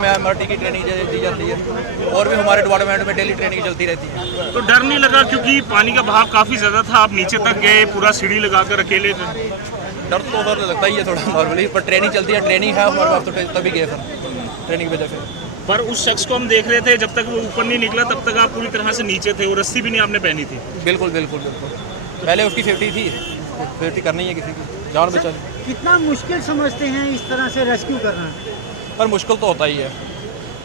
में एमआरटी की ट्रेनिंग दी जाती है और भी हमारे डिपार्टमेंट में डेली ट्रेनिंग चलती रहती है। तो डर नहीं लगा क्योंकि पानी का बहाव काफ़ी ज़्यादा था, आप नीचे तक गए, पूरा सीढ़ी लगाकर अकेले थे? डर तो सर लगता ही है थोड़ा नॉर्मली, पर ट्रेनिंग चलती है, ट्रेनिंग है हमारे पास तो तभी गए सर ट्रेनिंग की वजह से। पर उस शख्स को हम देख रहे थे, जब तक वो ऊपर नहीं निकला तब तक आप पूरी तरह से नीचे थे और रस्सी भी नहीं आपने पहनी थी। बिल्कुल बिल्कुल बिल्कुल, पहले उसकी सेफ्टी थी, सेफ्टी करनी है किसी की जान बचानी। कितना मुश्किल समझते हैं इस तरह से रेस्क्यू करना? पर मुश्किल तो होता ही है,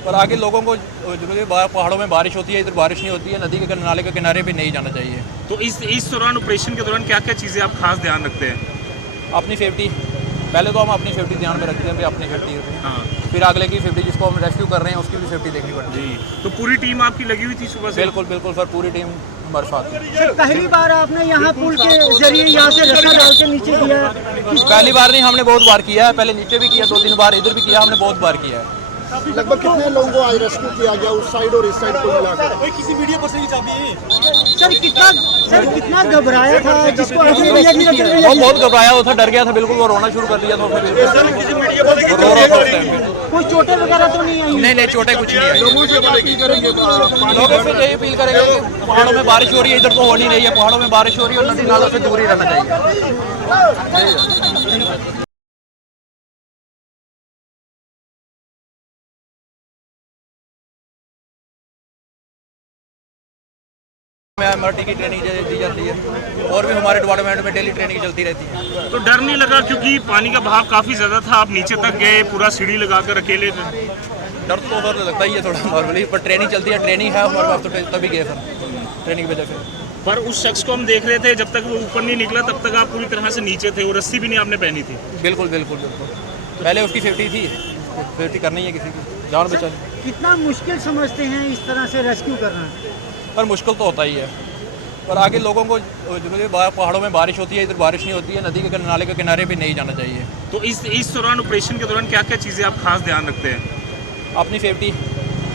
पर आगे लोगों को जो पहाड़ों में बारिश होती है, इधर बारिश नहीं होती है, नदी के नाले के किनारे पे नहीं जाना चाहिए। तो इस दौरान, ऑपरेशन के दौरान क्या क्या चीज़ें आप खास ध्यान रखते हैं? अपनी सेफ्टी, पहले तो हम अपनी सेफ्टी ध्यान में रखते हैं भाई, अपनी सेफ्टी, हाँ, फिर अगले की सेफ्टी, जिसको हम रेस्क्यू कर रहे हैं उसकी भी सेफ्टी देखनी पड़ती है। तो पूरी टीम आपकी लगी हुई थी सुबह से? बिल्कुल बिल्कुल सर, पूरी टीम हमारे साथ है। सर पहली बार आपने यहाँ पुल के जरिए यहाँ से रस्सा डाल के नीचे किया? पहली बार नहीं, हमने बहुत बार किया है, पहले नीचे भी किया, 2-3 बार इधर भी किया, हमने बहुत बार किया है। लगभग कितने लोगों को आज रेस्क्यू किया गया उस साइड और इस साइड को मिलाकर? किसी मीडिया पर्सन की चाबी है? सर कितना घबराया था जिसको आपने rescue किया? वो बहुत घबराया हुआ था, डर गया था बिल्कुल, वो रोना शुरू कर दिया था उसने बिल्कुल। रो रहा था उस टाइम पे। कोई चोटें वगैरह तो नहीं आई? नहीं चोटें कुछ नहीं आई। लोगों से क्या अपील करेंगे? लोगों से यही अपील करेंगे कि पहाड़ों में बारिश हो रही है, इधर तो हो नहीं रही है, पहाड़ों में बारिश हो रही है और नदी नालों से दूर ही रहना चाहिए। एमआरटी की ट्रेनिंग दी जाती है और भी हमारे डिपार्टमेंट में डेली ट्रेनिंग चलती रहती है। तो डर नहीं लगा क्योंकि पानी का बहाव काफ़ी ज़्यादा था, आप नीचे तक गए, पूरा सीढ़ी लगाकर अकेले थे? डर तो सर लगता ही है थोड़ा नॉर्मली, पर ट्रेनिंग चलती है, ट्रेनिंग है हमारे पास तो तभी गए सर ट्रेनिंग की वजह से। पर उस शख्स को हम देख रहे थे, जब तक वो ऊपर नहीं निकला तब तक आप पूरी तरह से नीचे थे और रस्सी भी नहीं आपने पहनी थी। बिल्कुल बिल्कुल बिल्कुल, पहले उसकी सेफ्टी थी, सेफ्टी करनी है किसी की जान बचानी। कितना मुश्किल समझते हैं इस तरह से रेस्क्यू करना? पर मुश्किल तो होता ही है, पर आगे लोगों को जो पहाड़ों में बारिश होती है, इधर बारिश नहीं होती है, नदी के नाले के किनारे पे नहीं जाना चाहिए। तो इस दौरान, ऑपरेशन के दौरान क्या क्या चीज़ें आप खास ध्यान रखते हैं? अपनी सेफ्टी,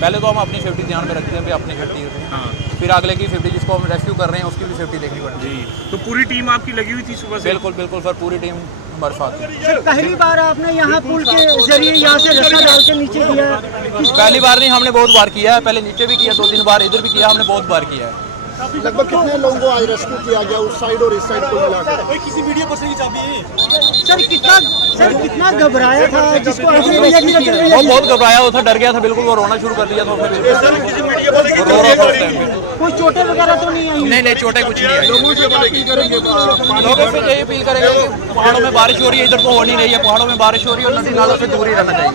पहले तो हम अपनी सेफ्टी ध्यान में रखते हैं भाई, अपनी सेफ्टी, हाँ, फिर अगले की सेफ्टी, जिसको हम रेस्क्यू कर रहे हैं उसकी भी सेफ्टी देखनी पड़ती है। तो पूरी टीम आपकी लगी हुई थी सुबह से? बिल्कुल बिल्कुल सर, पूरी टीम हमारे साथ है। सर पहली बार आपने यहाँ पुल के जरिए यहाँ से रस्सा डाल के नीचे किया? पहली बार नहीं, हमने बहुत बार किया है, पहले नीचे भी किया, 2-3 बार इधर भी किया, हमने बहुत बार किया है। लगभग कितने लोगों को आज रेस्क्यू किया गया उस साइड और इस साइड को मिलाकर? किसी मीडिया पर्सन की चाबी है? सर कितना घबराया था जिसको आपने rescue किया? वो बहुत घबराया हुआ था, डर गया था बिल्कुल, वो रोना शुरू कर दिया था उसने बिल्कुल। रो रहा था उस टाइम पे। कोई चोटें वगैरह तो नहीं आई? नहीं चोटें कुछ नहीं आई। लोगों से क्या अपील करेंगे? लोगों से यही अपील करेंगे कि पहाड़ों में बारिश हो रही है, इधर तो हो नहीं रही है, पहाड़ों में बारिश हो रही है और नदी नालों से दूर ही रहना चाहिए।